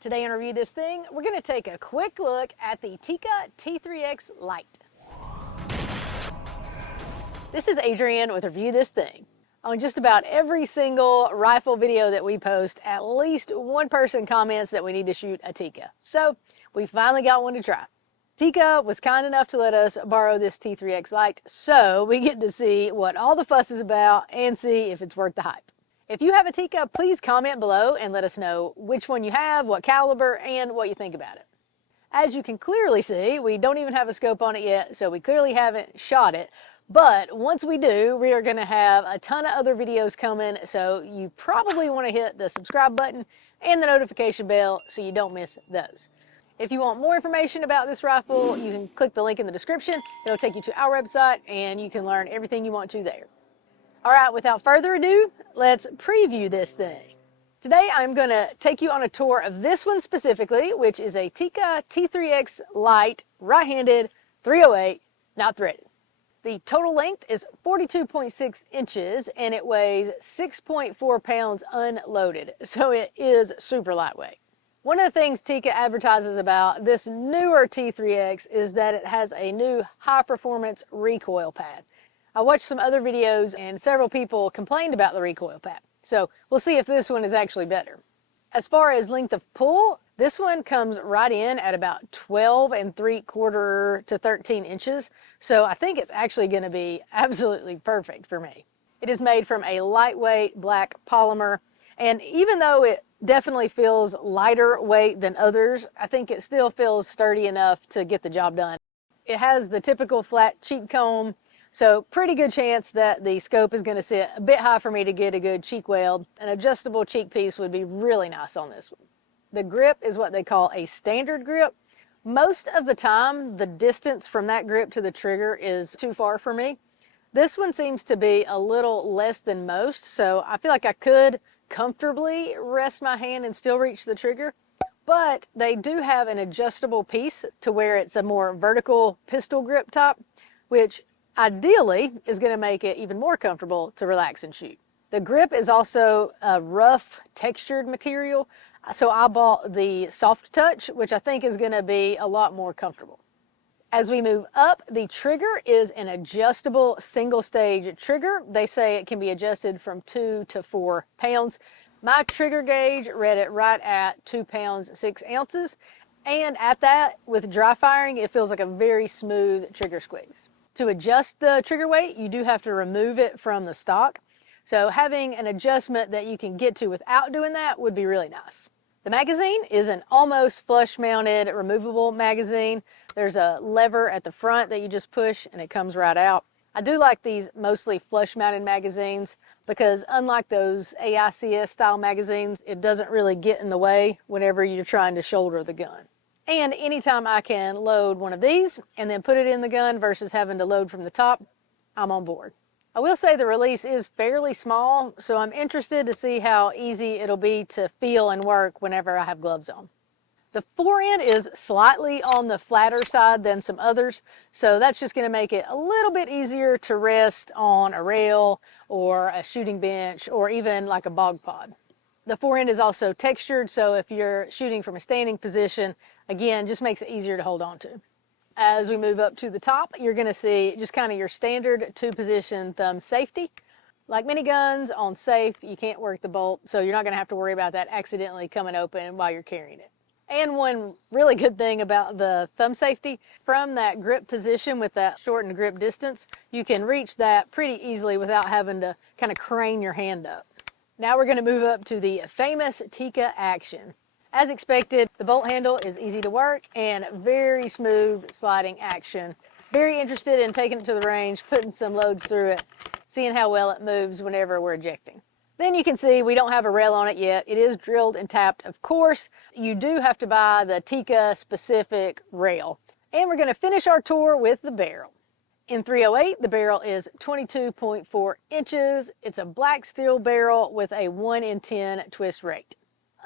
Today on Review This Thing, we're going to take a quick look at the Tikka T3x Lite. This is Adrienne with Review This Thing. On just about every single rifle video that we post, at least one person comments that we need to shoot a Tikka. So we finally got one to try. Tikka was kind enough to let us borrow this T3x Lite, so we get to see what all the fuss is about and see if it's worth the hype. If you have a Tikka, please comment below and let us know which one you have, what caliber, and what you think about it. As you can clearly see, we don't even have a scope on it yet, so we clearly haven't shot it. But once we do, we are going to have a ton of other videos coming, so you probably want to hit the subscribe button and the notification bell so you don't miss those. If you want more information about this rifle, you can click the link in the description. It'll take you to our website, and you can learn everything you want to there. All right, without further ado, let's preview this thing. Today, I'm going to take you on a tour of this one specifically, which is a Tikka T3x Lite, right-handed, 308, not threaded. The total length is 42.6 inches, and it weighs 6.4 pounds unloaded, so it is super lightweight. One of the things Tikka advertises about this newer T3x is that it has a new high-performance recoil pad. I watched some other videos and several people complained about the recoil pad, so we'll see if this one is actually better. As far as length of pull, this one comes right in at about 12 3/4 to 13 inches, so I think it's actually going to be absolutely perfect for me. It is made from a lightweight black polymer, and even though it definitely feels lighter weight than others, I think it still feels sturdy enough to get the job done. It has the typical flat cheek comb, so pretty good chance that the scope is going to sit a bit high for me to get a good cheek weld. An adjustable cheek piece would be really nice on this one. The grip is what they call a standard grip. Most of the time, the distance from that grip to the trigger is too far for me. This one seems to be a little less than most, so I feel like I could comfortably rest my hand and still reach the trigger. But they do have an adjustable piece to where it's a more vertical pistol grip top, which ideally is going to make it even more comfortable to relax and shoot. The grip is also a rough textured material, so I bought the soft touch, which I think is going to be a lot more comfortable. As we move up, the trigger is an adjustable single stage trigger. They say it can be adjusted from 2 to 4 pounds. My trigger gauge read it right at 2 pounds 6 ounces, and at that, with dry firing, it feels like a very smooth trigger squeeze. To adjust the trigger weight, you do have to remove it from the stock. So having an adjustment that you can get to without doing that would be really nice. The magazine is an almost flush mounted removable magazine. There's a lever at the front that you just push and it comes right out. I do like these mostly flush mounted magazines because unlike those AICS style magazines, it doesn't really get in the way whenever you're trying to shoulder the gun. And anytime I can load one of these and then put it in the gun versus having to load from the top, I'm on board. I will say the release is fairly small, so I'm interested to see how easy it'll be to feel and work whenever I have gloves on. The forend is slightly on the flatter side than some others, so that's just going to make it a little bit easier to rest on a rail or a shooting bench or even like a bog pod. The forend is also textured, so if you're shooting from a standing position, again, just makes it easier to hold on to. As we move up to the top, you're going to see just kind of your standard 2-position thumb safety. Like many guns on safe, you can't work the bolt, so you're not going to have to worry about that accidentally coming open while you're carrying it. And one really good thing about the thumb safety, from that grip position with that shortened grip distance, you can reach that pretty easily without having to kind of crane your hand up. Now we're going to move up to the famous Tikka action. As expected, the bolt handle is easy to work and very smooth sliding action. Very interested in taking it to the range, putting some loads through it, seeing how well it moves whenever we're ejecting. Then you can see we don't have a rail on it yet. It is drilled and tapped, of course. You do have to buy the Tikka specific rail. And we're going to finish our tour with the barrel. In 308, the barrel is 22.4 inches. It's a black steel barrel with a 1 in 10 twist rate.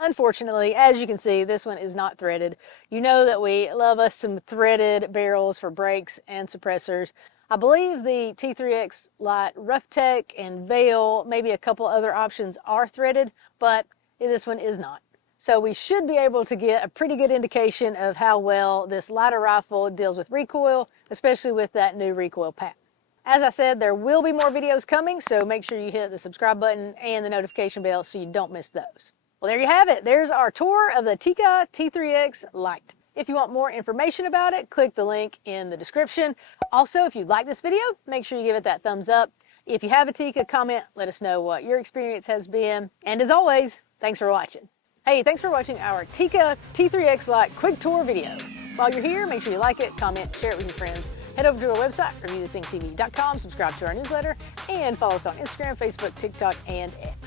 Unfortunately, as you can see, this one is not threaded. You know that we love us some threaded barrels for brakes and suppressors. I believe the T3x Lite Rough Tech and Veil, maybe a couple other options are threaded, but this one is not. So we should be able to get a pretty good indication of how well this lighter rifle deals with recoil, especially with that new Recoil Pad. As I said, there will be more videos coming, so make sure you hit the subscribe button and the notification bell so you don't miss those. Well, there you have it. There's our tour of the Tikka T3x Lite. If you want more information about it, click the link in the description. Also, if you like this video, make sure you give it that thumbs up. If you have a Tikka, comment, let us know what your experience has been. And as always, thanks for watching. Hey, thanks for watching our Tikka T3x Lite quick tour video. While you're here, make sure you like it, comment, share it with your friends. Head over to our website, reviewthisthinktv.com, subscribe to our newsletter, and follow us on Instagram, Facebook, TikTok, and X.